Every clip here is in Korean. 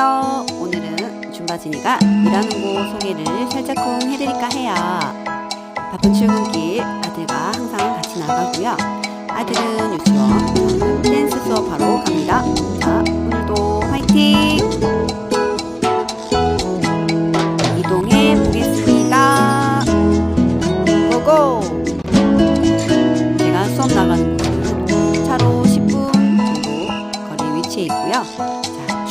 안녕하세요. 오늘은 줌바진이가 일하는 곳 소개를 살짝쿵 해드릴까 해요. 바쁜 출근길 아들과 항상 같이 나가고요. 아들은 유치원, 저는 댄스 수업하러 갑니다. 자, 오늘도 화이팅! 이동해 보겠습니다. 고고! 제가 수업 나가는 곳은 차로 10분 정도 거리 위치에 있고요.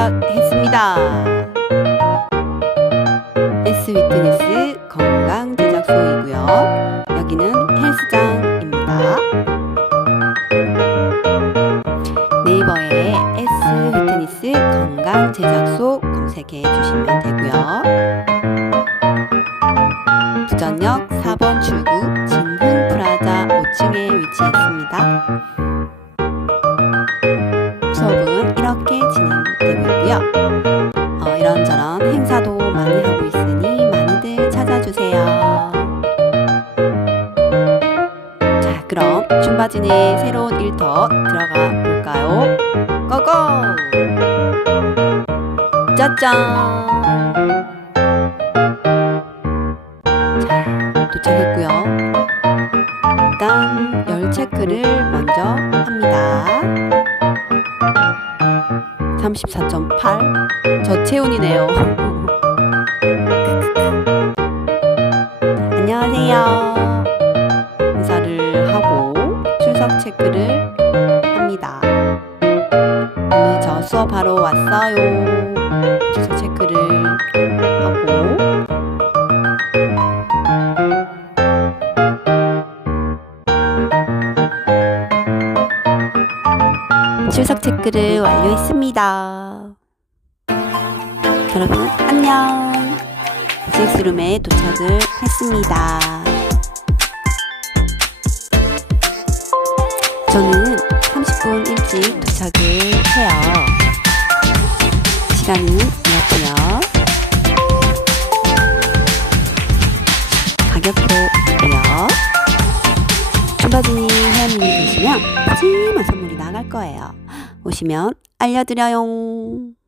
도착했습니다. S 위트니스 건강 제작소이고요. 여기는 헬스장입니다. 네이버에 S 위트니스 건강 제작소 검색해 주시면 되고요. 부전역 4번 출구 진흥 프라자 5층에 위치했습니다. 그럼 줌바진의 새로운 일터 들어가 볼까요? 고고! 짜잔! 자, 도착했고요. 일단 열 체크를 먼저 합니다. 34.8. 저 체온이네요. 안녕하세요. 체크를 합니다. 오늘 저 수업하러 왔어요. 출석 체크를 하고 출석 체크를 완료했습니다. 여러분 안녕. 스위스룸에 도착을 했습니다. 저는 30분 일찍 도착을 해요. 시간은 이렇고요. 가격도 있고요. 춤바지니 회원님이 계시면 푸짐한 선물이 나갈 거예요. 오시면 알려드려요.